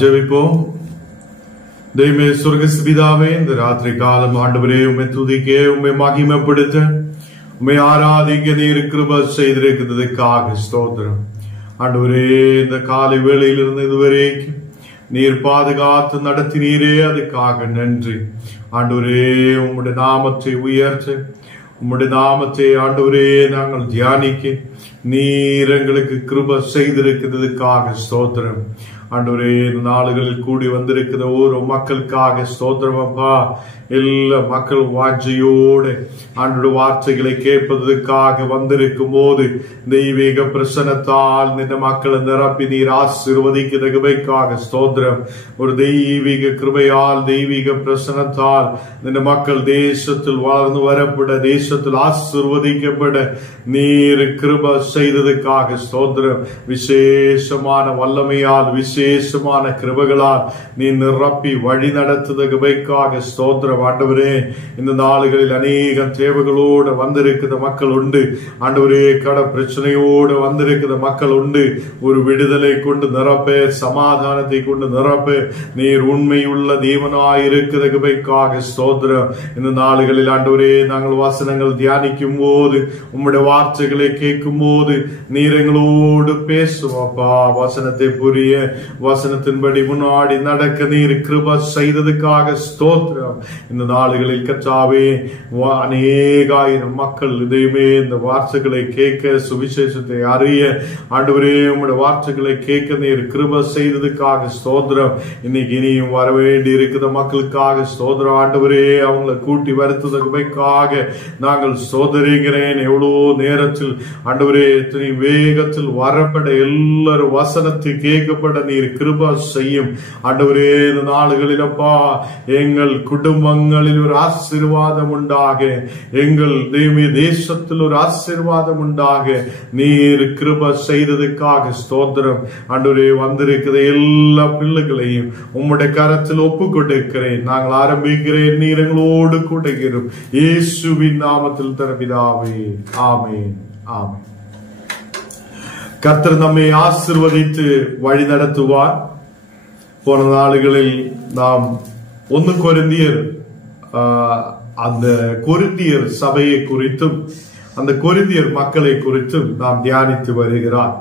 ஜெபிப்போம். தெய்வமே சொர்க்கஸ்பிதாவே, இந்த ராத்திரி காலம் ஆண்டவரே உம்மை துதிக்க, உம்மை மகிமைப்படுத்த, உம்மை ஆராதிக்க நீர் கிருபை செய்திருக்கிறதுக்காக ஸ்தோத்திரம். ஆண்டவரே, இந்த காலை வேளையிலிருந்து இதுவரைக்கும் நீர் பாதுகாத்து நடத்தினீரே, அதுக்காக நன்றி. ஆண்டவரே, உம்முடைய நாமத்தை உயர்த்த, உம்முடைய நாமத்தை ஆண்டவரே நாங்கள் தியானிக்க நீர் எங்களுக்கு கிருபை செய்திருக்கிறதுக்காக ஸ்தோத்திரம். ஆண்டவரே, இந்த நாளுகளில் கூடி வந்திருக்கிற ஒரு மக்களுக்காக ஸ்தோத்திரம் அப்பா. எல்லா மக்களும் வாஞ்சையோடு ஆண்டோட வார்த்தைகளை கேட்பதற்காக வந்திருக்கும் போது தெய்வீக பிரசன்னத்தால் இந்த மக்களை நிரப்பி நீர் ஆசீர்வதிக்கிற கிருபைக்காக ஸ்தோத்திரம். ஒரு தெய்வீக கிருபையால், தெய்வீக பிரசன்னத்தால் இந்த மக்கள் தேசத்தில் வளர்ந்து வரப்பட, தேசத்தில் ஆசீர்வதிக்கப்பட நீர் கிருபை செய்ததுக்காக ஸ்தோத்திரம். விசேஷமான வல்லமையால், விசேஷமான கிருபைகளால் நீ நிரப்பி வழி நடத்துத கிருபைக்காக ஸ்தோத்திரம். ஆண்டவரே, இந்த நாளுகளில் அநேக தேவைகளோடு வந்திருக்கிற மக்கள் உண்டு. ஆண்டவரே, கட பிரச்சனையோடு வந்திருக்கிற மக்கள் உண்டு. ஒரு விடுதலை கொண்டு நிரப்ப, சமாதானத்தை கொண்டு நிரப்ப நீர் உண்மையுள்ள தேவனாய் இருக்கிற கிருபைக்காக ஸ்தோத்திரம். இந்த நாளுகளில் ஆண்டவரே, நாங்கள் வசனங்கள் தியானிக்கும் போது, உம்முடைய வார்த்தைகளை கேட்கும் போது நீர் எங்களோடு பேசுவாப்பா. வசனத்தை புரிய, வசனத்தின்படி முன்னாடி நடக்க நீர் கிருபை செய்ததுக்காக ஸ்தோத்திரம். இந்த நாளுகளில் கர்த்தாவே, அநேகாயிரம் மக்கள் இதையுமே இந்த வார்த்தைகளை கேட்க, சுவிசேஷத்தை அறிய, ஆண்டவரே உம்முடைய வார்த்தைகளை கேட்க நீர் கிருபை செய்ததுக்காக ஸ்தோத்திரம். இன்னைக்கு இனியும் வர வேண்டி இருக்கிற மக்களுக்காக ஸ்தோத்திரம். ஆண்டவரே, அவங்களை கூட்டி வருத்துவதற்காக நாங்கள் சோதரிக்கிறேன். எவ்வளவு நேரத்தில் ஆண்டவரே, எத்தனை வேகத்தில் வரப்பட எல்லாரும் வசனத்தை கேட்கப்பட நீர் கிருபை செய்யும். ஆண்டவரே, இந்த நாளுகளில் அப்பா எங்கள் குடும்பங்களில் ஒரு ஆசீர்வாதம் உண்டாக, எங்கள் தேசத்தில் ஒரு ஆசீர்வாதம் உண்டாக நீர் கிருபை செய்ததுக்காக ஸ்தோத்திரம். ஆண்டவரே, வந்திருக்கிற எல்லா பிள்ளைகளையும் உம்முடைய கரத்தில் ஒப்பு கொடுக்கிறேன். நாங்கள் ஆரம்பிக்கிறேன். நீர் எங்களோடு கூட்டுகிறோம். இயேசுவின் நாமத்தில் தரப்பிதாவே, ஆமென், ஆமென். கர்த்தர் நம்மை ஆசீர்வதித்து வழி நடத்துவார். போன நாளுகளில் நாம் 1 கொரிந்தியர், அந்த கொரிந்தியர் சபையை குறித்தும் அந்த கொரிந்தியர் மக்களை குறித்தும் நாம் தியானித்து வருகிறார்.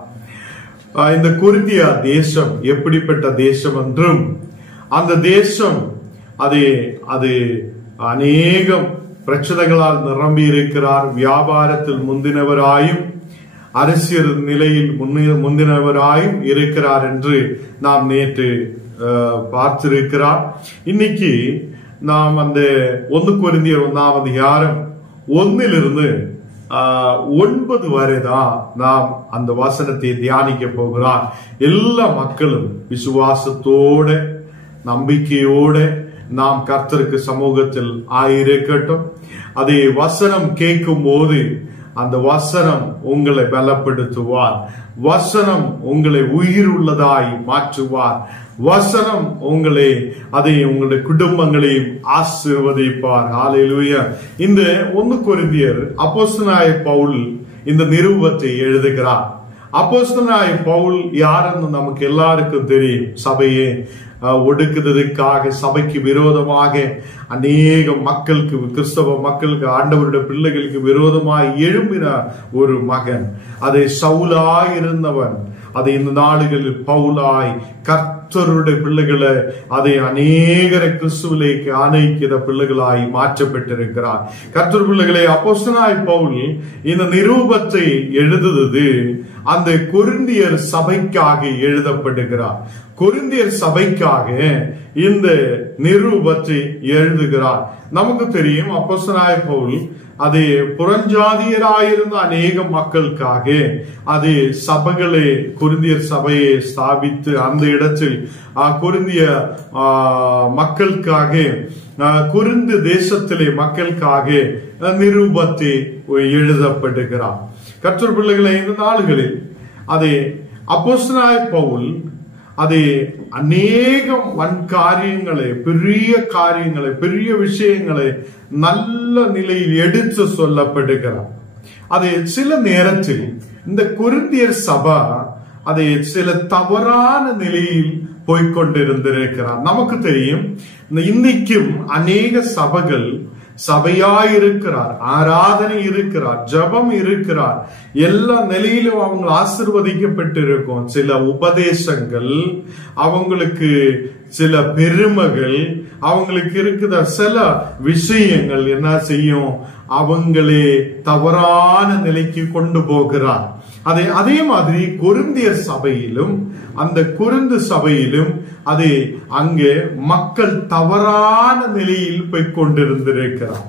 இந்த கொரிந்திய தேசம் எப்படிப்பட்ட தேசம் என்றும், அந்த தேசம் அது அநேகம் பிரச்சனைகளால் நிரம்பி இருக்கிறார். வியாபாரத்தில் முந்தினவராயும், அரசியல் நிலையில் முந்தினவராயும் இருக்கிறார் என்று நாம் நேற்று பார்த்திருக்கிறார். இன்னைக்கு நாம் அந்த 1 கொரிந்தியர் 1ஆம் அதிகாரம் 1 9 வரை தான் நாம் அந்த வசனத்தை தியானிக்க போகிறார். எல்லா மக்களும் விசுவாசத்தோட, நம்பிக்கையோட நாம் கர்த்தருக்கு சமூகத்தில் ஆயிருக்கட்டும். அதை வசனம் கேட்கும் போது அந்த வசனம் உங்களை பலப்படுத்துவார். வசனம் உங்களை உயிர் உள்ளதாய் மாற்றுவார். வசனம் உங்களுடைய குடும்பங்களையும் ஆசீர்வதிப்பார். ஹல்லேலூயா. இந்த 1 கொரிந்தியர் அப்போஸ்தலனாகிய பவுல் இந்த நிருபத்தை எழுதுகிறார். அப்போஸ்தலனாகிய பவுல் யாருன்னு நமக்கு எல்லாருக்கும் தெரியும். சபையை ஒடுக்குவதற்காக, சபைக்கு விரோதமாக அநேக மக்களுக்கு, கிறிஸ்தவ மக்களுக்கு, ஆண்டவருடைய பிள்ளைகளுக்கு விரோதமாய் எழும்பின ஒரு மகன். அதை சவுலாய் இருந்தவன், அதை இந்த நாடுகளில் பவுலாய், கர்த்தருடைய பிள்ளைகளை அதை அநேகரை கிறிஸ்துவிലേക്ക് ஆணைக்கிற பிள்ளைகளாய் மாற்றப்பட்டிருக்கிறார். கர்த்தர் பிள்ளைகளை, அப்போஸ்தலனாகிய பவுல் இந்த நிருபத்தை எழுதுவது அந்த கொரிந்தியர் சபைக்காக எழுதப்படுகிறார். கொரிந்தியர் சபைக்காக இந்த நிருபத்தை எழுதுகிறார். நமக்கு தெரியும், அப்போஸ்தலனாகிய பவுல் அது புறஞ்சாதியராயிருந்த அநேக மக்களுக்காக அது சபைகளை, கொரிந்தியர் சபையை ஸ்தாபித்து அந்த இடத்தில் கொரிந்திய மக்களுக்காக, கொரிந்து தேசத்திலே மக்களுக்காக நிருபத்தை எழுதப்படுகிறார். கர்த்தர் பிள்ளைகளை, இந்த நாளுகளில் அது அப்போஸ்தலனாகிய பவுல் அது அநேகம் காரியங்களை, பெரிய காரியங்களை, பெரிய விஷயங்களை நல்ல நிலையில் எடுத்து சொல்லப்படுகிறார். அது சில நேரத்தில் இந்த கொரிந்தியர் சபை அதை சில தவறான நிலையில் போய்கொண்டிருந்திருக்கிறார். நமக்கு தெரியும், இன்னைக்கும் அநேக சபைகள் சபையாயிருக்கிறார், ஆராதனை இருக்கிறார், ஜபம் இருக்கிறார், எல்லா நிலையிலும் அவங்க ஆசீர்வதிக்கப்பட்டிருக்கும். சில உபதேசங்கள், அவங்களுக்கு சில பெருமைகள், அவங்களுக்கு இருக்கிற சில விஷயங்கள் என்ன செய்யும், அவங்களே தவறான நிலைக்கு கொண்டு போகிறார். அதே மாதிரி கொரிந்தியர் சபையிலும், அந்த கொரிந்து சபையிலும் அது அங்கே மக்கள் தவறான நிலையில் போய்கொண்டிருந்திருக்கிறார்.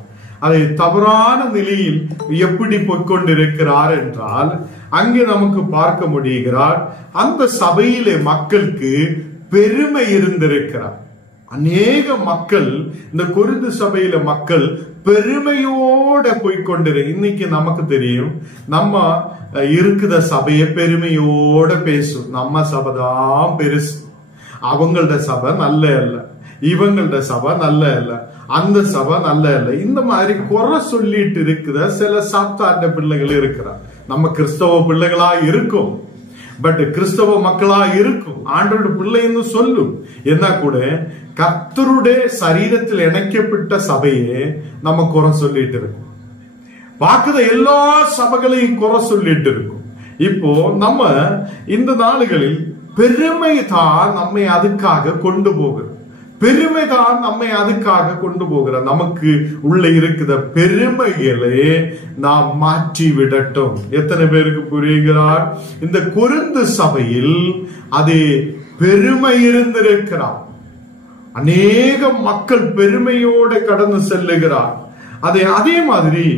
அதை தவறான நிலையில் எப்படி போய்கொண்டிருக்கிறார் என்றால், அங்கே நமக்கு பார்க்க முடிகிறார், அந்த சபையிலே மக்களுக்கு பெருமை இருந்திருக்கிறார். அநேக மக்கள் இந்த கொரிந்து சபையில மக்கள் பெருமையோட போய்கொண்டிரு. இன்னைக்கு நமக்கு தெரியும், நம்ம இருக்குத சபைய பெருமையோட பேசும். நம்ம சபைதான் பெருசு, அவங்களோட சபை நல்ல இல்ல, இவங்களோட சபை நல்ல இல்ல, அந்த சபை நல்ல இல்ல, இந்த மாதிரி குறை சொல்லிட்டு இருக்குத சில சாத்தாண்ட பிள்ளைகள் இருக்கிறார். நம்ம கிறிஸ்தவ பிள்ளைகளா இருக்கும், பட் கிறிஸ்தவ மக்களா இருக்கும், ஆண்டோட பிள்ளைன்னு சொல்லும். என்ன கூட கர்த்தருடைய சரீரத்தில் இணைக்கப்பட்ட சபையே நம்ம குறை சொல்லிட்டு இருக்கோம். பார்க்கிற எல்லா சபைகளையும் குறை சொல்லிட்டு இருக்கும். இப்போ நம்ம இந்த நாளுகளில் பெருமை தான் நம்மை அதுக்காக கொண்டு போகுது. பெருமைதான் நம்மை அதுக்காக கொண்டு போகிற. நமக்கு உள்ள இருக்கிற பெருமைகளை நாம் மாற்றி விடட்டும். எத்தனை பேருக்கு புரிகிறார்? இந்த கொரிந்து சபையில் அது பெருமை இருந்திருக்கிறார். அநேக மக்கள் பெருமையோட கடந்து செல்லுகிறார். அதே மாதிரி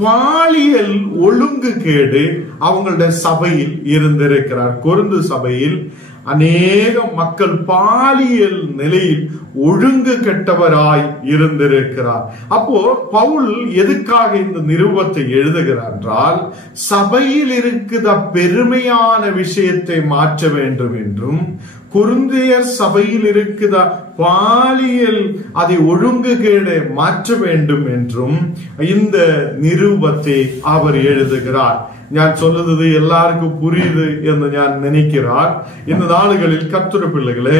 பாலியல் ஒழுங்கு கேடு அவங்களுடைய சபையில் இருந்திருக்கிறார். கொரிந்து சபையில் அநேக மக்கள் பாலியல் நிலையில் ஒழுங்கு கெட்டவராய் இருந்திருக்கிறார். அப்போ பவுல் எதுக்காக இந்த நிருபத்தை எழுதுகிறார் என்றால், சபையில் இருக்கிற பெருமையான விஷயத்தை மாற்ற வேண்டும் என்றும், கொரிந்தியர் சபையில் இருக்கிற பாலியல் அதை ஒழுங்குகேடு மாற்ற வேண்டும் என்றும் இந்த நிருபத்தை அவர் எழுதுகிறார். ഞാൻ சொல்லுறது எல்லாருக்கும் புரியுது என்று ഞാൻ நினைக்கிறார். இந்த நாளுகளில் கர்த்தருடைய பிள்ளைகளே,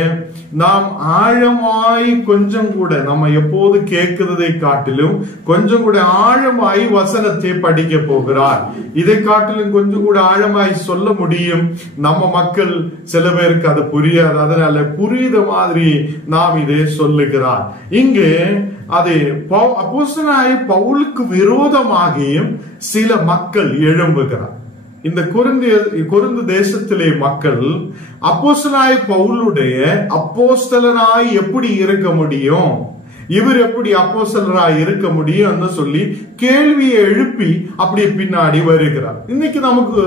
நாம் ஆழமாய் கொஞ்சம் கூட நம்ம எப்போது கேட்கிறதை காட்டிலும் கொஞ்சம் கூட ஆழமாய் வசனத்தை படிக்க போகிறார். இதை காட்டிலும் கொஞ்சம் கூட ஆழமாய் சொல்ல முடியும். நம்ம மக்கள் சில பேருக்கு அது புரியாது, அதனால புரியுத மாதிரி நாம் இதை சொல்லுகிறார். இங்கே அது அப்போஸ்தலனாகிய பவுலுக்கு விரோதமாகியும் சில மக்கள் எழும்புகிறார். இந்த கொரிந்து தேசத்திலே மக்கள் அப்போஸ்தலனாகிய பவுலுடைய அப்போஸ்தலனாய் எப்படி இருக்க முடியும், இவர் எப்படி அப்போஸ்தலராய் இருக்க முடியும் சொல்லி கேள்வியை எழுப்பி அப்படியே பின்னாடி வருகிறார். இன்னைக்கு நமக்கு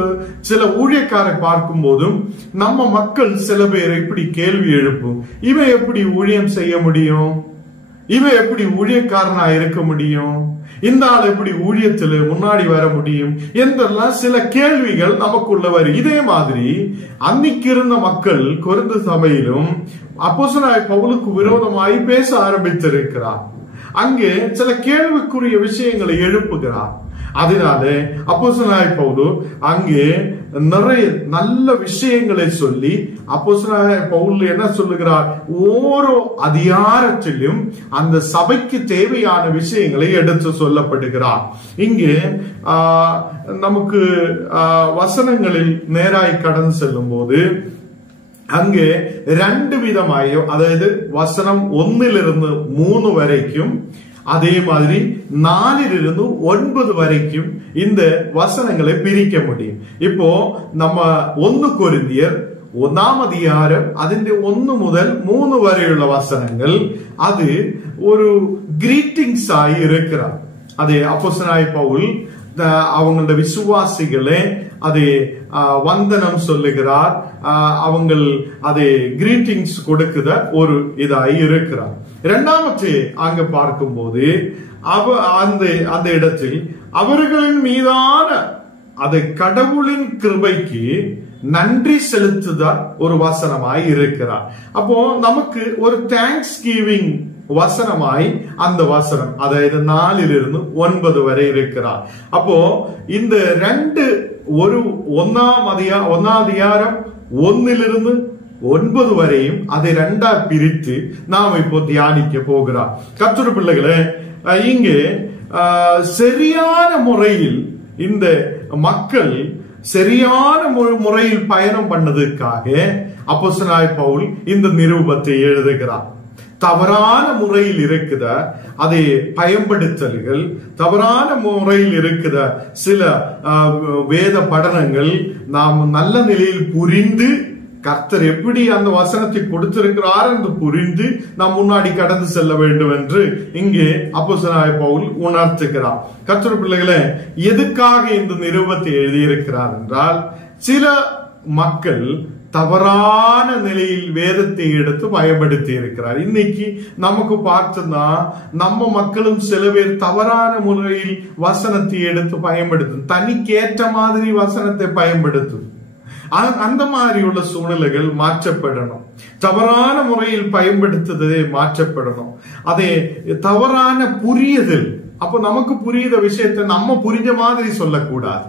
சில ஊழியக்காரை பார்க்கும் போதும் நம்ம மக்கள் சில பேர் இப்படி கேள்வி எழுப்பும், இவன் எப்படி ஊழியம் செய்ய முடியும், இவன் எப்படி ஊழியக்காரனா இருக்க முடியும், இந்த ஆள் எப்படி ஊழியத்துல முன்னாடி வர முடியும் என்றெல்லாம் சில கேள்விகள் நமக்குள்ள வரும். இதே மாதிரி அன்னைக்கு இருந்த மக்கள் கொரிந்து சபையிலும் அப்போஸ்தலனாகிய பவுலுக்கு விரோதமாய் பேச ஆரம்பித்திருக்கிறார். அங்கே சில கேள்விக்குரிய விஷயங்களை எழுப்புகிறார். அதனால அப்போஸ்தலனாகிய பவுல் அங்கே நிறைய நல்ல விஷயங்களை சொல்லி அப்போஸ்தலனாகிய பவுல் என்ன சொல்லுகிறார், ஓரோ அதிகாரத்திலும் அந்த சபைக்கு தேவையான விஷயங்களை எடுத்து சொல்லப்படுகிறார். இங்கே நமக்கு வசனங்களில் நேராய் கடந்து செல்லும் போது அங்கே ரெண்டு விதமாய், அதாவது வசனம் 1-3 வரைக்கும், அதே மாதிரி 4-9 வரைக்கும் இந்த வசனங்களை பிரிக்க முடியும். இப்போ நம்ம 1 கொரிந்தியர் 1 அதிகாரம் അതിന്റെ 1 മുതൽ 3 വരെയുള്ള വസനങ്ങൾ അത് ഒരു கிரீட்டிங்ஸ் ஆகி இருக்கிறார். அது அப்போஸ்தலனாகிய பவுல் அவங்களோட விசுவாசிகளே அதை வந்தனம் சொல்லுகிறார், அவங்கள் அதை கிரீட்டிங்ஸ் கொடுக்குத ஒரு இதாய் இருக்கிறார். இரண்டாமது அங்க பார்க்கும் போது அந்த இடத்தில் அவர்களின் மீதான அதை கடவுளின் கிருபைக்கு நன்றி செலுத்துதல் ஒரு வசனமாய் இருக்கிறார். அப்போ நமக்கு ஒரு தேங்க்ஸ் கிவிங் வசனமாய் அந்த வசனம், அதாவது 4-9 வரை இருக்கிறார். அப்போ இந்த ரெண்டு ஒரு 1 அதிகாரம் 1-3 9 வரையும் அதை 2ஆ பிரித்து நாம் இப்போ தியானிக்க போகிறோம். கர்த்தருடைய பிள்ளைகளே, இங்கே சரியான முறையில் இந்த மக்கள் சரியான முறையில் பயணம் பண்ணதுக்காக அப்போஸ்தலனாகிய பவுல் இந்த நிருபத்தை எழுதுகிறார். தவறான முறையில் இருக்குத அதை பயன்படுத்தல்கள், தவறான முறையில் இருக்குத சில வேத படனங்கள் நாம் நல்ல நிலையில் புரிந்து கர்த்தர் எப்படி அந்த வசனத்தை கொடுத்திருக்கிறார் என்று புரிந்து நாம் முன்னாடி கடந்து செல்ல வேண்டும் என்று இங்கே அப்போஸ்தலனாகிய பவுல் உணர்த்துகிறார். கர்த்தருடைய பிள்ளைகளே, எதுக்காக இந்த நிருபத்தை எழுதியிருக்கிறார் என்றால், சில மக்கள் தவறான நிலையில் வேதத்தை எடுத்து பயன்படுத்தி இருக்கிறார். இன்னைக்கு நமக்கு பார்த்தோம்னா நம்ம மக்களும் சில பேர் தவறான முறையில் வசனத்தை எடுத்து பயன்படுத்தும், தனிக்கேற்ற மாதிரி வசனத்தை பயன்படுத்தும். அந்த மாதிரி உள்ள சூழ்நிலைகள் மாற்றப்படணும். தவறான முறையில் பயன்படுத்துவதே மாற்றப்படணும். அதே தவறான புரியுதல், அப்ப நமக்கு புரியுத விஷயத்தை நம்ம புரிஞ்ச மாதிரி சொல்லக்கூடாது.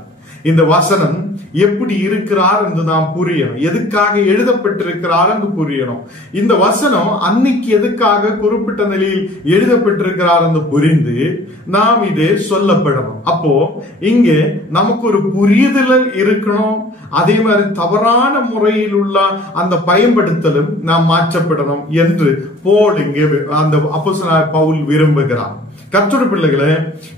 இந்த வசனம் எப்படி இருக்கிறார் என்று நாம் புரியணும், எதுக்காக எழுதப்பட்டிருக்கிறார் என்று புரியணும். இந்த வசனம் அன்னைக்கு எதுக்காக குறிப்பிட்ட நிலையில் எழுதப்பட்டிருக்கிறார் என்று புரிந்து நாம் இதே சொல்லப்படணும். அப்போ இங்கே நமக்கு ஒரு புரிதல் இருக்கணும். அதே மாதிரி தவறான முறையில் உள்ள அந்த பயன்படுத்தலும் நாம் மாற்றப்படணும் என்று போல் இங்கே அந்த அப்போஸ்தலனாகிய பவுல் விரும்புகிறார். கர்த்தருடைய பிள்ளைகளே,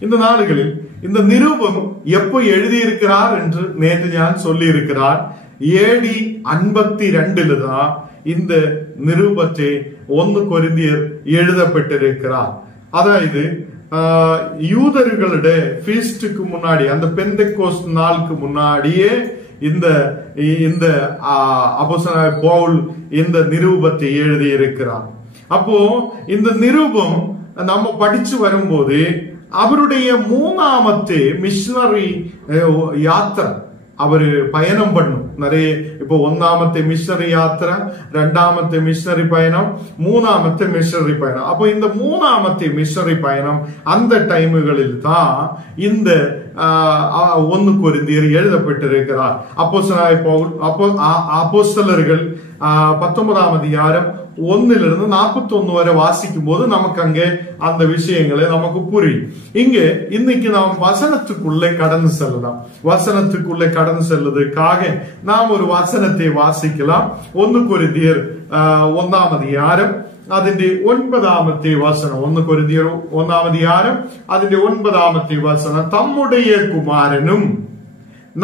இந்த நாடுகளில் இந்த நிருபம் எப்போ எழுதியிருக்கிறார் என்று நேற்று நான் சொல்லி இருக்கிறார். AD 52 தான் இந்த நிருபத்தை 1 கொரிந்தியர் எழுதப்பட்டிருக்கிறார். அதாவது யூதர்களுடைய ஃபீஸ்டுக்கு முன்னாடி, அந்த பெந்தெக்கோஸ்து நாளுக்கு முன்னாடியே இந்த அப்போஸ்தலனாகிய பவுல் இந்த நிருபத்தை எழுதி இருக்கிறார். அப்போ இந்த நிருபம் நம்ம படிச்சு வரும்போது அவருடைய 3ஆமத்து மிஷனரி யாத்திரை அவரு பயணம் பண்ணும். நிறைய இப்போ 1ஆமத்து மிஷனரி யாத்திரை, 2ஆமத்து மிஷனரி பயணம், 3ஆமத்து மிஷனரி பயணம். அப்போ இந்த 3ஆமத்து மிஷனரி பயணம் அந்த டைமுகளில் தான் இந்த 1 கொரிந்தியர் எழுதப்பட்டிருக்கிறார். அப்போஸ்தலனாகிய பவுல் அப்போஸ்தலர்கள் 19ஆம் அதிகாரம் 1 - 41 வரை வாசிக்கும் போது நமக்கு அங்கே அந்த விஷயங்களை நமக்கு புரியும். இங்கே இன்னைக்கு நாம் வசனத்துக்குள்ளே கடந்து செல்லலாம். வசனத்துக்குள்ளே கடந்து செல்வதற்காக நாம் ஒரு வசனத்தை வாசிக்கலாம். 1 கொரிந்தியர் 1ஆம் அதிகாரம் അതിന്റെ 9ആമത്തെ വചനം. 1 കൊരിന്ത്യർ 1ആം அதிகாரம் അതിന്റെ 9ആമത്തെ വചനം. தம்முடைய குமாரனும்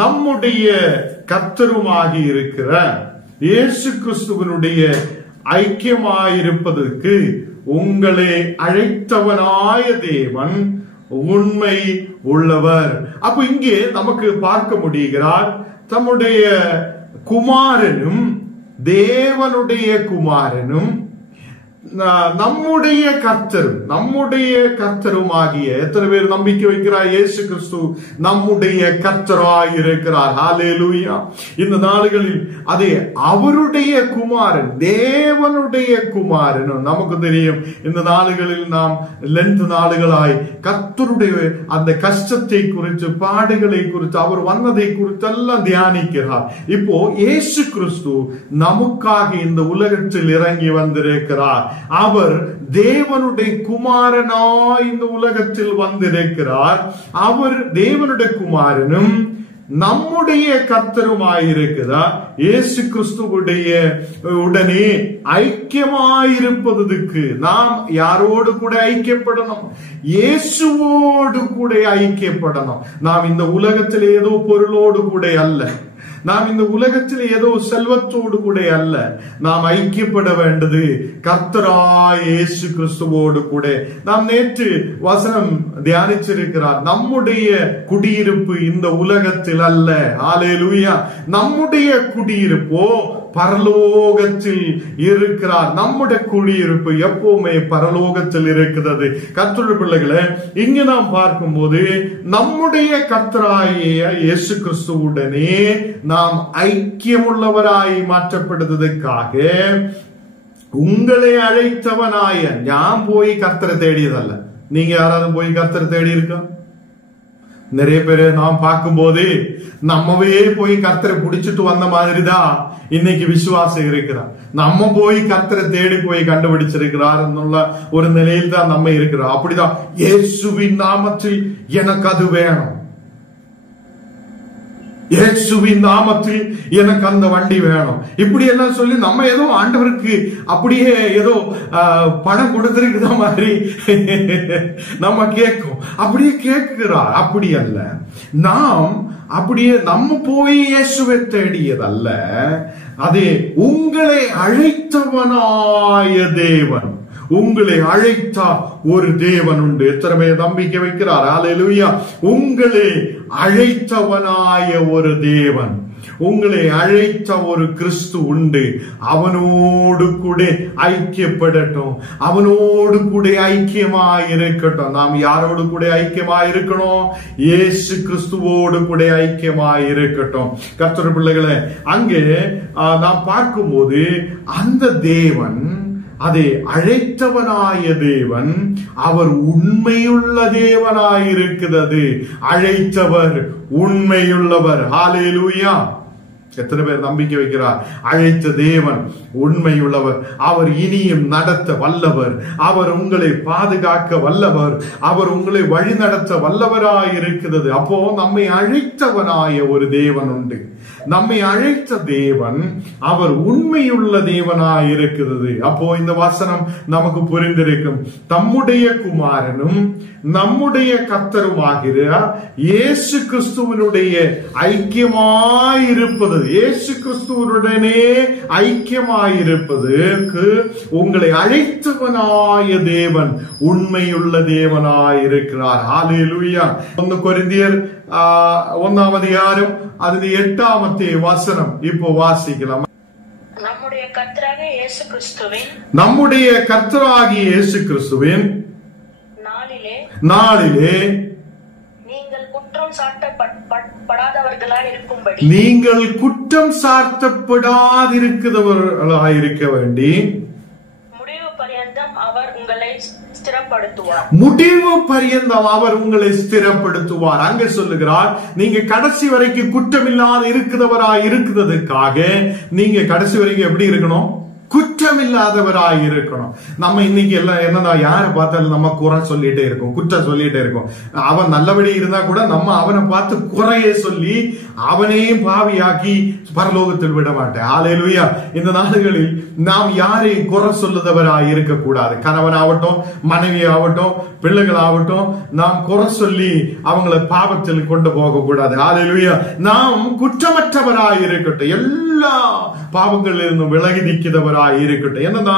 நம்முடைய கர்த்தருமாகி இருக்கிற இயேசு கிறிஸ்துவினுடைய ஐக்கியமாயிருப்பதற்கு உங்களை அழைத்தவனாய தேவன் உண்மை உள்ளவர். அப்ப இங்கே நமக்கு பார்க்க முடிகிறார், தம்முடைய குமாரனும் தேவனுடைய குமாரனும் நம்முடைய கர்த்தரும் ஆகிய, எத்தனை பேர் நம்பிக்கை வைக்கிறார்? இயேசு கிறிஸ்து நம்முடைய கர்த்தராய் இருக்கிறார். ஹல்லேலூயா. இந்த நாடுகளில் அதே அவருடைய குமாரன், தேவனுடைய குமாரன். நமக்கு தெரியும், இந்த நாடுகளில் நாம் லென்த் நாடுகளாய் கர்த்தருடைய அந்த கஷ்டத்தை குறித்து, பாடுகளை குறித்து, அவர் வந்ததை குறித்து எல்லாம் தியானிக்கிறார். இப்போ இயேசு கிறிஸ்து நமக்காக இந்த உலகத்தில் இறங்கி வந்திருக்கிறார். அவர் தேவனுடைய குமாரனாய் இந்த உலகத்தில் வந்திருக்கிறார். அவர் தேவனுடைய குமாரனும் நம்முடைய கர்த்தருமாயிருக்கிறார். இயேசு கிறிஸ்துவுடைய உடனே ஐக்கியமாயிருப்பதற்கு நாம் யாரோடு கூட ஐக்கியப்படணும்? இயேசுவோடு கூட ஐக்கியப்படணும். நாம் இந்த உலகத்தில் ஏதோ பொருளோடு கூட அல்ல, நாம் இந்த உலகத்தில் ஏதோ செல்வத்தோடு கூட அல்ல, நாம் ஐக்கியப்பட வேண்டது கர்த்தராய் இயேசு கிறிஸ்துவோடு கூட. நாம் நேற்று வசனம் தியானிச்சிருக்கிறார், நம்முடைய குடியிருப்பு இந்த உலகத்தில் அல்ல. ஹல்லேலூயா. நம்முடைய குடியிருப்போ பரலோகத்தில் இருக்கிறார். நம்முடைய குடியிருப்பு எப்பவுமே பரலோகத்தில் இருக்கிறது. கர்த்தருடைய பிள்ளைகளை, இங்கு நாம் பார்க்கும்போது நம்முடைய கர்த்தராகிய இயேசு கிறிஸ்துவுடனே நாம் ஐக்கியமுள்ளவராய் மாற்றப்படுவதற்காக உங்களை அழைத்தவனாய, நான் போய் கர்த்தரை தேடியதல்ல. நீங்க யாராவது போய் கர்த்தரை தேடி இருக்க? நிறைய பேரை நாம் பார்க்கும் போது நம்மவே போய் கர்த்தரை புடிச்சிட்டு வந்த மாதிரிதான் இன்னைக்கு விசுவாசம் இருக்கிறார். நம்ம போய் கர்த்தரை தேடி போய் கண்டுபிடிச்சிருக்கிறார் என்னுள்ள ஒரு நிலையில் தான் நம்ம இருக்கிறோம். அப்படிதான் இயேசுவின் நாமத்தில் எனக்கு அது வேணும், இயேசுவின் நாமத்தில் எனக்கு அந்த வண்டி வேணும், இப்படி எல்லாம் சொல்லி நம்ம ஏதோ ஆண்டவருக்கு அப்படியே ஏதோ பணம் கொடுத்திருக்கிற மாதிரி நம்ம கேட்கும். அப்படியே கேட்கிறார். அப்படி அல்ல. நாம் அப்படியே நம்ம போய் இயேசுவை தேடியதல்ல. அது உங்களை அழைத்தவனாய தேவன். உங்களை அழைத்தா ஒரு தேவன் உண்டு. எத்தனை பேர் நம்பிக்கை வைக்கிறார்? அல்லேலூயா. உங்களை அழைத்தவனாய ஒரு தேவன், உங்களை அழைத்த ஒரு கிறிஸ்து உண்டு. அவனோடு கூட ஐக்கியப்படட்டும், அவனோடு கூட ஐக்கியமாயிருக்கட்டும். நாம் யாரோடு கூட ஐக்கியமாயிருக்கணும்? இயேசு கிறிஸ்துவோடு கூட ஐக்கியமாயிருக்கட்டும். கர்த்தர் பிள்ளைகளே, அங்கே நாம் பார்க்கும்போது அந்த தேவன், அதை அழைத்தவனாய தேவன், அவர் உண்மையுள்ள தேவனாயிருக்கிறது. அழைத்தவர் உண்மையுள்ளவர். ஹல்லேலூயா. எத்தனை பேர் நம்பிக்கை வைக்கிறார்? அழைத்த தேவன் உண்மையுள்ளவர். அவர் இனியும் நடத்த வல்லவர். அவர் உங்களை பாதுகாக்க வல்லவர். அவர் உங்களை வழி நடத்த வல்லவராயிருக்கிறது. அப்போ நம்மை அழைத்தவனாய ஒரு தேவன் உண்டு. நம்மை அழைத்த தேவன் அவர் உண்மையுள்ள தேவனாயிருக்கிறது. அப்போ இந்த வசனம் நமக்கு புரிந்திருக்கும். தம்முடைய குமாரனும் நம்முடைய கர்த்தருமாகிற இயேசு கிறிஸ்துவனுடைய ஐக்கியமாயிருப்பது, இயேசு கிறிஸ்துவனுடனே ஐக்கியமாயிருப்பதற்கு உங்களை அழைத்தவனாய தேவன் உண்மையுள்ள தேவனாயிருக்கிறார். ஹல்லேலூயா. 1 கொரிந்தியர் 1ஆம் அதிகாரம் அதில் 8ஆம் வசனம் இப்போ வாசிக்கலாம். நம்முடைய கர்த்தராகிய இயேசு கிறிஸ்துவின் நாளிலே நீங்கள் குற்றம் சாட்டப்படாதிருக்கிறவர்களாய் இருக்க வேண்டி முடிவு பரியந்தம் அவர் உங்களை ஸ்திரப்படுத்துவார். அங்க சொல்லுகிறார், நீங்க கடைசி வரைக்கும் குற்றமில்லாத இருக்கிறவராய் இருக்கிறதுக்காக நீங்க கடைசி வரைக்கும் எப்படி இருக்கணும்? குற்றமில்லாதவராய் இருக்கணும். நம்ம இன்னைக்கு எல்லாம் என்னன்னா, யாரை பார்த்தாலும் நம்ம குறை சொல்லிட்டே இருக்கோம், குற்றம் சொல்லிட்டே இருக்கோம். அவன் நல்லபடி இருந்தா கூட நம்ம அவனை பார்த்து குறைய சொல்லி அவனையும் பாவியாக்கி பரலோகத்தில் விட மாட்டேன். ஹல்லேலூயா. இந்த நாடுகளில் நாம் யாரையும் குறை சொல்லுதவராய் இருக்கக்கூடாது. கணவன் ஆகட்டும், மனைவி ஆகட்டும், பிள்ளைகள் ஆகட்டும், நாம் குறை சொல்லி அவங்களை பாவத்தில் கொண்டு போக கூடாது. ஹல்லேலூயா. நாம் குற்றமற்றவராய் இருக்கட்டும், எல்லா பாவங்களில் இருந்தும் விலகி நிற்கிறவராய் இருக்கட்டும். என்னன்னா,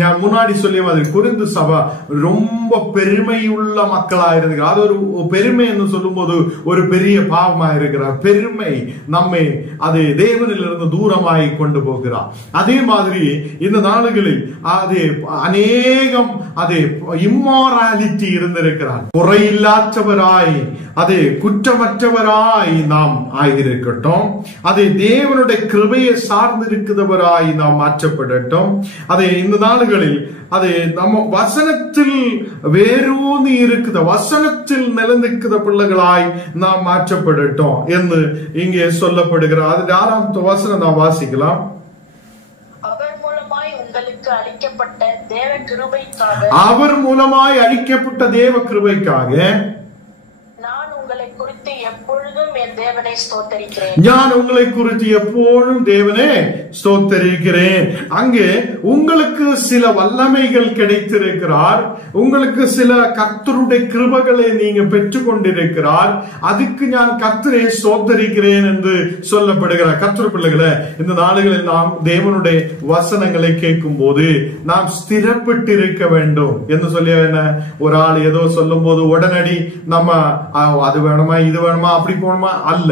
நான் முன்னாடி சொல்லிய மாதிரி கொரிந்து சபை ரொம்ப பெருமையுள்ள மக்களா இருந்துங்க. அது ஒரு பெருமை என்று சொல்லும் போது ஒரு பெரிய பாவமா இருக்கிறார். பெருமை நம்மை அது தேவனில் இருந்து தூரமாய் கொண்டு போகிறார். அதே மாதிரி இந்த நாடுகளில் அது அநேகம் அது இம்மாராலிட்டி இருந்திருக்கிறார். குறையில்லாதவராய், அது குற்றமற்றவராய் நாம் ஆகியிருக்கட்டும். அதை தேவனுடைய கிருபையை சார்ந்திருக்கிறவராய் நாம் மாற்றப்படட்டும். அதை இந்த நாடுகளில் அது நம்ம வசனத்தில் வேரூனி இருக்கிற, வசனத்தில் நிலந்திருக்கிற பிள்ளைகளாய் நாம் மாற்றப்படட்டும் என்று இங்கே சொல்லப்படுகிறார். அது 6ஆம் வசனம் நாம் வாசிக்கலாம். அவர் மூலமாய் அளிக்கப்பட்ட தேவ கிருபைக்காக நான் உங்களை குறித்து எப்பொழுதும் தேவனே ஸ்தோத்தரிக்கிறேன். அங்கே உங்களுக்கு சில வல்லமைகள் கிடைத்திருக்கிறார், உங்களுக்கு சில கர்த்தருடைய கிருபைகளை நீங்க பெற்றுக் கொண்டிருக்கிறார். அதுக்கு நான் கர்த்தரை ஸ்தோத்தரிக்கிறேன் என்று சொல்லப்படுகிறார். கர்த்தர் பிள்ளைகளை, இந்த நாடுகளில் நாம் தேவனுடைய வசனங்களை கேட்கும் போது நாம் ஸ்திரப்பட்டிருக்க வேண்டும் என்று சொல்லி, ஒரு ஆள் ஏதோ சொல்லும் போது உடனடி நம்ம அது வேணுமா இது வேணுமா அப்படி போணுமா அல்ல,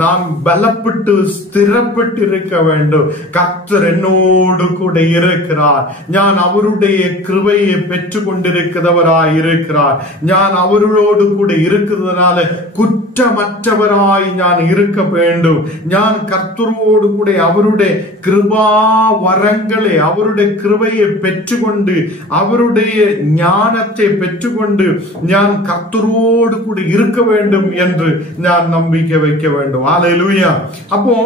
நாம் பலப்பட்டு ஸ்திரப்பட்டு இருக்க வேண்டும். கர்த்தர் என்னோடு கூட இருக்கிறார், நான் அவருடைய கிருபையை பெற்றுக் கொண்டிருக்கிறவராய் இருக்கிறார், நான் அவரோடு கூட இருக்கிறதுனால குற்றமற்றவராய் நான் இருக்க வேண்டும். நான் கர்த்தரோடு கூட அவருடைய கிருபா வரங்களை, அவருடைய கிருபையை பெற்றுக்கொண்டு, அவருடைய ஞானத்தை பெற்றுக்கொண்டு நான் கர்த்தரோடு கூட இருக்க வேண்டும் வேண்டும் என்று நான் நம்பிக்கை வைக்க வேண்டும். ஹல்லேலூயா. அப்போ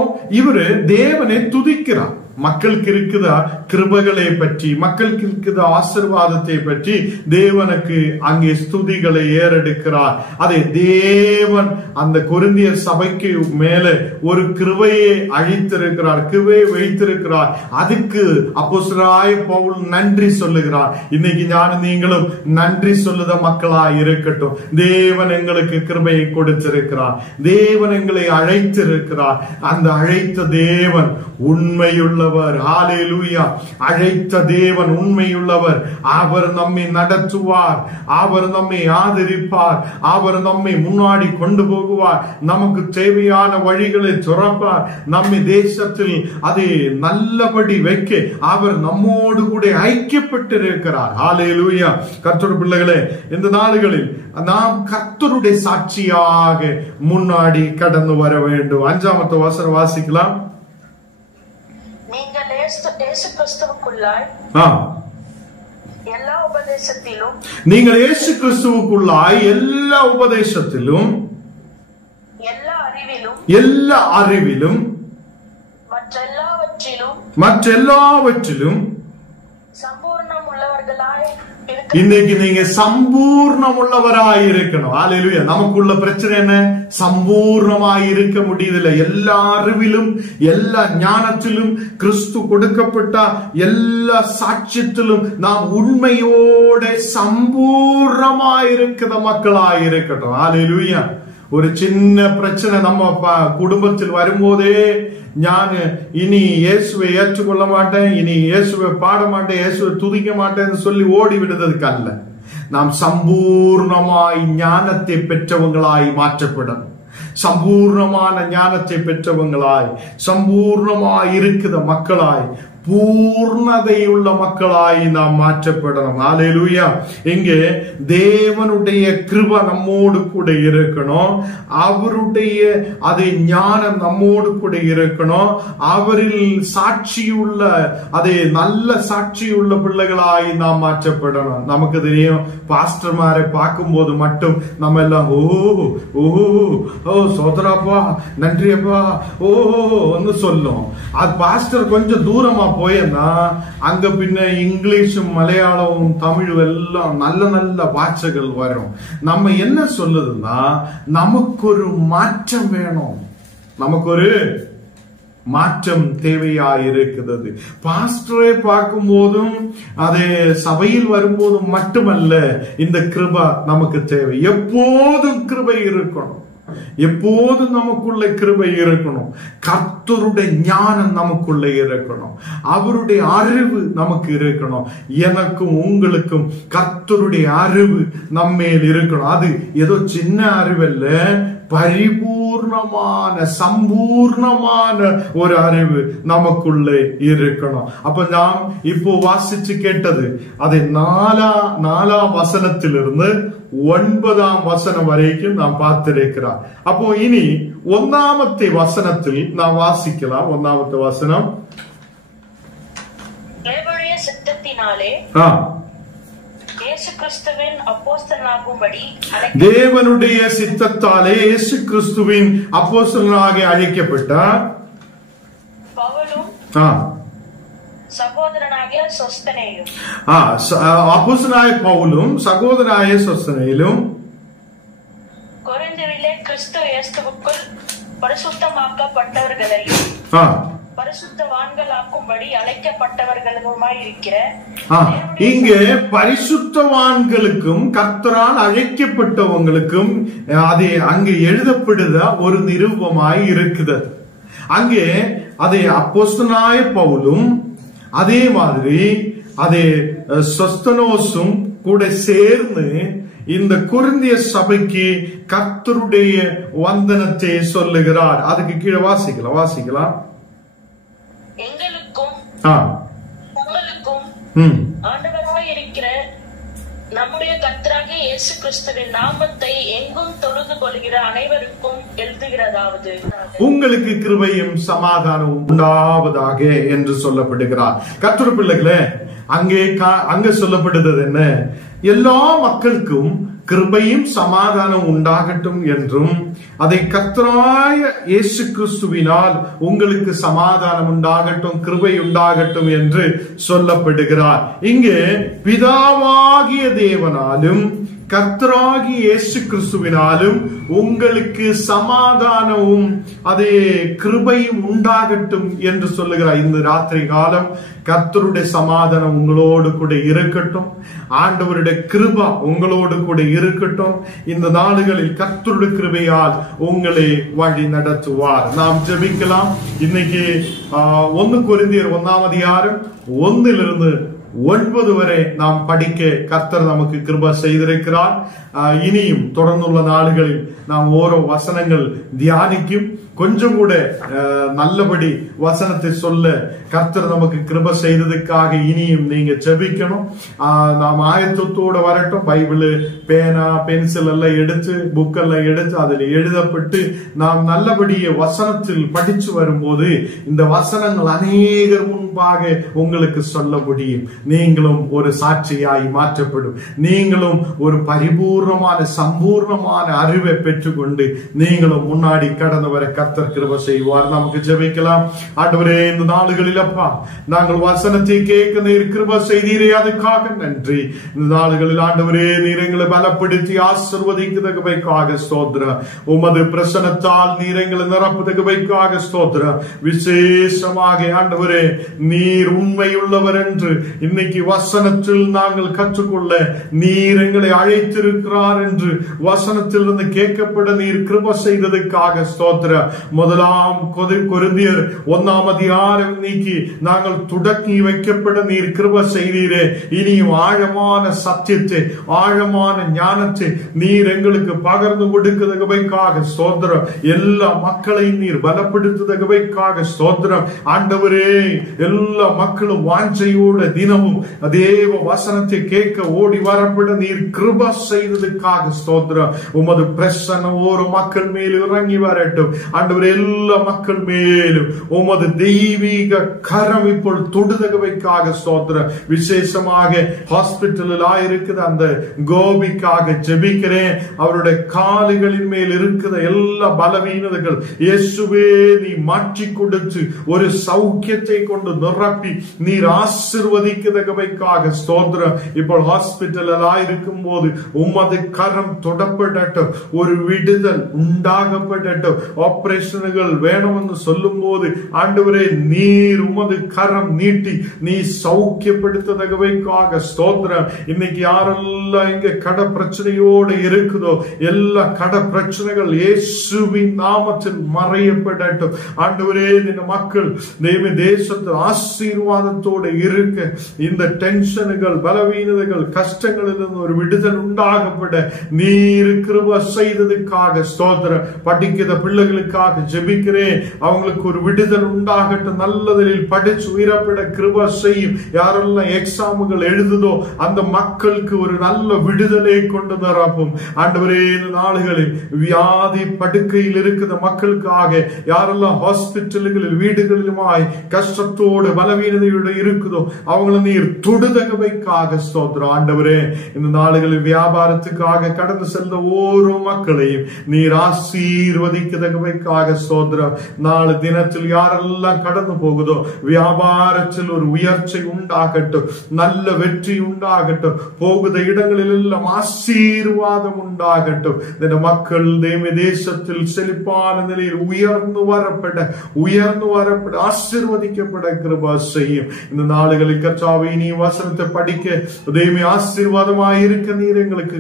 இவரு தேவனை துதிக்கிறார். மக்களுக்கு இருக்குதா கிருபைகளை பற்றி, மக்களுக்கு இருக்குதா ஆசீர்வாதத்தை பற்றி தேவனுக்கு அங்கே ஸ்துதிகளை ஏறெடுக்கிறார். அதை தேவன் அந்த கொரிந்தியர் சபைக்கு மேல ஒரு கிருபையை அழித்திருக்கிறார், கிருபையை வைத்திருக்கிறார். அதுக்கு அப்போஸ்தலனாகிய பவுல் நன்றி சொல்லுகிறார். இன்னைக்கு ஞான நீங்களும் நன்றி சொல்லுத மக்களா இருக்கட்டும். தேவன் எங்களுக்கு கிருபையை கொடுத்திருக்கிறார், தேவன் எங்களை அழைத்திருக்கிறார். அந்த அழைத்த தேவன் உண்மையுள்ளவர். ஹல்லேலூயா. அழைத்த தேவன் உண்மையுள்ளவர். அவர் நம்மை நடத்துவார், அவர் நம்மை ஆதரிப்பார், அவர் நம்மை முன்னாடி கொண்டு போகுவார், நமக்கு தேவையான வழிகளை துறப்பார், நம்மை தேசத்தில் அதை நல்லபடி வைக்க அவர் நம்மோடு கூட ஐக்கியப்பட்டிருக்கிறார். ஹல்லேலூயா. கர்த்தருடைய பிள்ளைகளே, இந்த நாடுகளில் நாம் கர்த்தருடைய சாட்சியாக முன்னாடி கடந்து வர வேண்டும். 5ஆம் வசனம் வாசிக்கலாம். நீங்கள் இயேசு கிறிஸ்துவுக்குள்ளாய் எல்லா உபதேசத்திலும், நீங்கள் இயேசு கிறிஸ்துவுக்குள்ளாய் எல்லா உபதேசத்திலும், எல்லா அறிவிலும், மற்றெல்லாவற்றிலும் சம்பூர்ணம் உள்ளவர்களாய், இன்னைக்கு நீங்க சம்பூர்ணம் உள்ளவராய் இருக்கணும். ஹல்லேலூயா. நமக்குள்ள பிரச்சனை என்ன? சம்பூர்ணமாய் இருக்க முடியதில்லை. எல்லா அறிவிலும், எல்லா ஞானத்திலும், கிறிஸ்து கொடுக்கப்பட்ட எல்லா சாட்சியத்திலும் நாம் உண்மையோட சம்பூர்ணமாய் இருக்கிற மக்களாய் இருக்கட்டும். ஹல்லேலூயா. ஒரு சின்ன பிரச்சனை நம்ம குடும்பத்தில் வரும்போதே நான் இனி இயேசுவை ஏற்றுக்கொள்ள மாட்டேன், இனி இயேசுவை பாட மாட்டேன், இயேசுவை துதிக்க மாட்டேன்னு சொல்லி ஓடி விடுவதற்கு அல்ல. நாம் சம்பூர்ணமாய் ஞானத்தை பெற்றவங்களாய் மாற்றப்படணும். சம்பூர்ணமான ஞானத்தை பெற்றவங்களாய், சம்பூர்ணமாய் இருக்கிற மக்களாய், பூர்ணதையுள்ள மக்களாய் நாம் மாற்றப்படணும். ஹல்லேலூயா. இங்கே தேவனுடைய கிருபை நம்மோடு கூட இருக்கணும், அவருடைய அதை ஞானம் நம்மோடு கூட இருக்கணும், அவரில் சாட்சியுள்ள அதை நல்ல சாட்சியுள்ள பிள்ளைகளாய் நாம் மாற்றப்படணும். நமக்கு தெரியும், பாஸ்டர்மாரை பார்க்கும் போது மட்டும் நம்ம எல்லாம் ஓ ஓ ஓ சோதராப்பா, நன்றியப்பா, ஓன்னு சொல்லும். அது பாஸ்டர் கொஞ்சம் தூரமா போயன்னா அங்க பின்ன இங்கிலீஷும் மலையாளமும் தமிழும் எல்லாம் நல்ல நல்ல வார்த்தைகள் வரும். நம்ம என்ன சொல்லுதுன்னா, நமக்கு ஒரு மாற்றம் வேணும், நமக்கு ஒரு மாற்றம் தேவையாயிருக்கிறது. பாஸ்டரை பார்க்கும் போதும் அதே சபையில் வரும்போதும் மட்டுமல்ல, இந்த கிருபை நமக்கு தேவை. எப்போதும் கிருபை இருக்கணும், எப்போதும் நமக்குள்ள கிருபை இருக்கணும். கர்த்தருடைய ஞானம் நமக்குள்ள இருக்கணும், அவருடைய அறிவு நமக்கு இருக்கணும். எனக்கும் உங்களுக்கும் கர்த்தருடைய அறிவு நம்மேல் இருக்கணும். அது ஏதோ சின்ன அறிவல்ல, பரிபூர்ணமான சம்பூர்ணமான ஒரு அறிவு நமக்குள்ளே இருக்கணும். அப்ப நாம் இப்போ வாசிச்சு கேட்டது அதை 4ஆம் வசனத்திலிருந்து 9ஆம் வசனம் வரைக்கும் நாம் பார்த்திருக்கிறார். அப்போ இனி 1ஆமത്തെ வசனத்தில் நாம் வாசிக்கலாம். 1ஆமത്തെ வசனம், தேவனுடைய சித்தத்தினாலே இயேசு கிறிஸ்துவின் அப்போஸ்தலனாகும்படி, தேவனுடைய சித்தத்தாலே இயேசு கிறிஸ்துவின் அப்போஸ்தலனாக அழைக்கப்பட்டார் பவுலும் சகோதரனாகிய சொஸ்தனேயும், அப்போஸ்தலனாகிய பவுலும் சகோதரனாகிய சொஸ்தனேயும் கொரிந்தியரிலே கிறிஸ்து இயேசுவுக்குள் பரிசுத்தமாக்கப்பட்டவர்களையும் பரிசுத்தவான்களாக்கும்படி அழைக்கப்பட்டவர்களுமாய் இருக்கிற, இங்கே பரிசுத்தவான்களுக்கும் கர்த்தரால் அழைக்கப்பட்டவங்களுக்கும் அது அங்கே எழுதப்படுத ஒரு நிரூபமாய் இருக்குது. அங்கே அதை அப்போஸ்தலனாகிய பவுலும் அதே மாதிரி அதே சொஸ்தனோசும் கூட சேர்ந்து இந்த கொரிந்திய சபைக்கு கர்த்தருடைய வந்தனத்தை சொல்லுகிறார். அதுக்கு கீழே வாசிக்கலாம். எங்களுக்கும் உங்களுக்கும் ஆண்டவராய் இருக்கிற நம்முடைய கர்த்தராகிய இயேசு கிறிஸ்துவின் நாமத்தை எங்கும் தொழுது கொள்கிற அனைவருக்கும் எழுதுகிறதாவது, உங்களுக்கு கிருபையும் சமாதானமும் உண்டாவதாக என்று சொல்லப்படுகிறார். கர்த்தருடைய பிள்ளைகளே, அங்கே சொல்லப்படுகிறது என்ன? எல்லா மக்களுக்கும் கிருபையும் சமாதானம் உண்டாகட்டும் என்றும் அதை கர்த்தராய இயேசு கிறிஸ்துவினால் உங்களுக்கு சமாதானம் உண்டாகட்டும், கிருபை உண்டாகட்டும் என்று சொல்லப்படுகிறார். இங்கே பிதாவாகிய தேவனாலும் கர்த்தராகிய இயேசு கிறிஸ்துவினாலும் உங்களுக்கு சமாதானமும் அதே கிருபையும் உண்டாகட்டும் என்று சொல்லுகிறார். இந்த ராத்திரி காலம் கர்த்தருடைய சமாதானம் உங்களோடு கூட இருக்கட்டும், ஆண்டவருடைய கிருபை உங்களோடு கூட இருக்கட்டும். இந்த நாடுகளில் கர்த்தருடைய கிருபையால் உங்களை வழி நடத்துவார். நாம் ஜெபிக்கலாம். இன்னைக்கு 1 கொரிந்தியர் 1ஆம் அதிகாரம் 1 9 வரை நாம் படிக்க கர்த்தர் நமக்கு கிருபை செய்திருக்கிறார். இனியும் தொடர்ந்துள்ள நாடுகளில் நாம் ஓரோ வசனங்கள் தியானிக்கும். கொஞ்சம் கூட நல்லபடி வசனத்தை சொல்ல கர்த்தர் நமக்கு கிருபை செய்ததுக்காக இனியும் நீங்க ஜெபிக்கணும். நாம் ஆயத்தத்தோட வரட்டும். பைபிள், பேனா, பென்சில் எல்லாம் எடுத்து, புக்கெல்லாம் எடுத்து அதில் எழுதப்பட்டு நாம் நல்லபடிய வசனத்தில் படிச்சு வரும்போது இந்த வசனங்கள் அநேகர் முன்பாக உங்களுக்கு சொல்ல முடியும். நீங்களும் ஒரு சாட்சியாய் மாற்றப்படும். நீங்களும் ஒரு பரிபூர்ணமான சம்பூர்ணமான அறிவை பெற்றுக்கொண்டு நீங்களும் முன்னாடி கடந்து வர கர்த்தர் கிருபை செய்வார். நமக்கு ஜெபிக்கலாம். ஆண்டவரே, இந்த நாளுகளில் அப்பா நாங்கள் வசனத்தை கேட்க நீர் கிருபை செய்தீரே, அதுக்காக நன்றி. இந்த நாளுகளில் ஆண்டவரே நீர் எங்களை பலப்படுத்தி ஆசீர்வதிக்கிறதுக்காக ஸ்தோத்திரம். உமது பிரசன்னத்தால் நீர் எங்களை நிரப்புவதற்காக ஸ்தோத்திரம். விசேஷமாக ஆண்டவரே நீர் உண்மையுள்ளவர் என்று இன்னைக்கு வசனத்தில் நாங்கள் கற்றுக்கொள்ள நீர் எங்களை அழைத்திருக்கிறார் என்று வசனத்திலிருந்து கேட்கப்பட நீர் கிருபை செய்ததுக்காக ஸ்தோத்திரம். முதலாம் கொரிந்தியர் 1ஆம் அதிகாரம் நீக்கி நாங்கள் தொடக்கி வைக்கப்பட நீர் கிருபை செய்தீரே. இனியும் ஆழமான சத்தியத்தை, ஆழமான ஞானத்தை நீர் எங்களுக்கு பகிர்ந்து கொடுக்கிறதுக்காக ஸ்தோத்திரம். எல்லா மக்களையும் நீர் பலப்படுத்துவதற்காக ஸ்தோத்திரம். ஆண்டவரே, எல்லா மக்களும் வாஞ்சையோட தினமும் தேவ வசனத்தை கேட்க ஓடி வரப்பட நீர் கிருபை செய்ததுக்காக ஸ்தோத்திரம். உமது பிரசன்னம் ஒரு மக்கள் மேல் இறங்கி வரட்டும். ஆண்டவரே, எல்லா மக்கள் மேலும் உமது தெய்வீக கரம் இப்போ தொடுதகவைக்காக ஸ்தோத்திரம். விசேஷமாக ஹாஸ்பிட்டலில் ஆயிருக்கிற அந்த கோபிக்காக ஜெபிக்கிறேன். அவருடைய கால்களின் மேல் இருக்கிற எல்லா பலவீனதைகள் இயேசுவே நீ மாற்றி கொடுத்து ஒரு சௌக்கியத்தை கொண்டு நிரப்பி நீர் ஆசீர்வதிக்கிறதுக்காக ஸ்தோத்திரம். இப்போ ஹாஸ்பிட்டலில் ஆயிருக்கும் போது உமது கரம் தொடப்படட்டும், ஒரு விடுதல் உண்டாகப்படட்டும். ஆபரேஷன்கள் வேணும் என்று சொல்லும் போது ஆண்டவரே நீர் உமது கரம் நீட்டி நீ சௌக்கியப்படுத்ததற்காக ஸ்தோத்திரம். இன்னைக்கு யாரெல்லாம் இங்க கட பிரச்சனையோடு இருக்குதோ எல்லா கட பிரச்சனைகள் இயேசுவின் நாமத்தில் மறையப்படட்டும். ஆண்டவரே, இந்த மக்கள் தேசத்தில் ஆசீர்வாதத்தோடு இருக்க இந்த டென்ஷன்கள், பலவீனதைகள், கஷ்டங்களிலிருந்து ஒரு விடுதல் உண்டாகப்பட நீர் கிருபை செய்ததுக்காக ஸ்தோத்திரம். படிக்கிற பிள்ளைகளுக்காக ஜெபிக்கிறேன். அவங்களுக்கு ஒரு விடுதல் உண்டாகட்டும். நல்லதில் படிச்சு உயிரப்பட கிருபை செய்யும். யாரெல்லாம் எக்ஸாமுகள் எழுதுதோ அந்த மக்களுக்கு ஒரு நல்ல விடுதலை கொண்டு நிரப்பும். ஆண்டவரே, இந்த நாடுகளில் வியாதி படுக்கையில் இருக்கிற மக்களுக்காக யாரெல்லாம் ஹாஸ்பிட்டல்களில் வீடுகளிலுமாய் கஷ்டத்தோடு பலவீனதையோடு இருக்குதோ அவங்களை நீர் தொடுதகவைக்காக ஸ்தோத்திரம். ஆண்டவரே, இந்த நாடுகளில் வியாபாரத்துக்காக கடந்து செல்ல ஓரோ மக்களையும் நீர் ஆசீர்வதிக்கிறதுக்காக ஸ்தோத்திரம். நாலு தினத்தில் யாரெல்லாம் கடந்து போகுதோ வியாபாரத்தில் ஒரு உயர்ச்சி உண்டாகட்டும், நல்ல வெற்றி உண்டாகட்டும். போகுத இடங்களில் எல்லாம் ஆசீர்வாதம் உண்டாகட்டும். இந்த மக்கள் தேசத்தில் செழிப்பான நிலையில் உயர்ந்து வரப்பட ஆசீர்வதிக்கப்பட கிருபை செய்யும். இந்த நாடுகளில் கர்த்தாவே நீ வசனத்தை படிக்க ஆசீர்வாதமாயிருக்க நீர் எங்களுக்கு